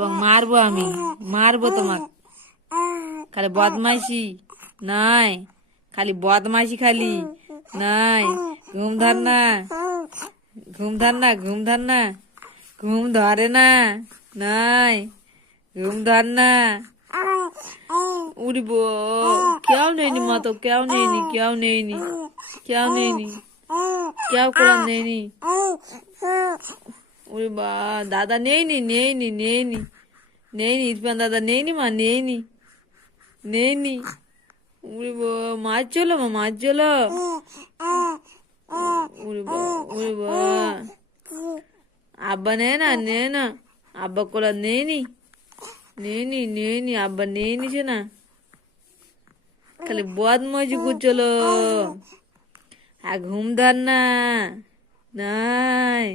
তোমাকে মারবো, আমি মারবো তোমাকে। খালি বদমাইশি নাই, খালি বদমাইশি খালি নাই। ঘুম ধর না, ঘুম ধর না, ঘুম ধর না, ঘুম ধরে না, নাই ঘুম ধর না। উড়িব, কেউ নেইনি মা, তো কেউ নেইনি, কেউ নেইনি, কেউ নেইনি, কেউ কোরআন নেইনি। ওরে বা, দাদা নেইনি, নেইনি, নেইনি, নেইনি, ইরফান দাদা নেইনি মা, নেইনি, নেইনি। উড়ে বা, মাছ চলো মা, মাছ চলো। উড়ে বা, উড়ে বা, আব্বা নে না, নে না, আব্বা কোরআন নেইনি, নেইনি, নেইনি, আব্বা নেইনি না, খালি বদমাইশি করছিল। আর ঘুম ধর না, নাই।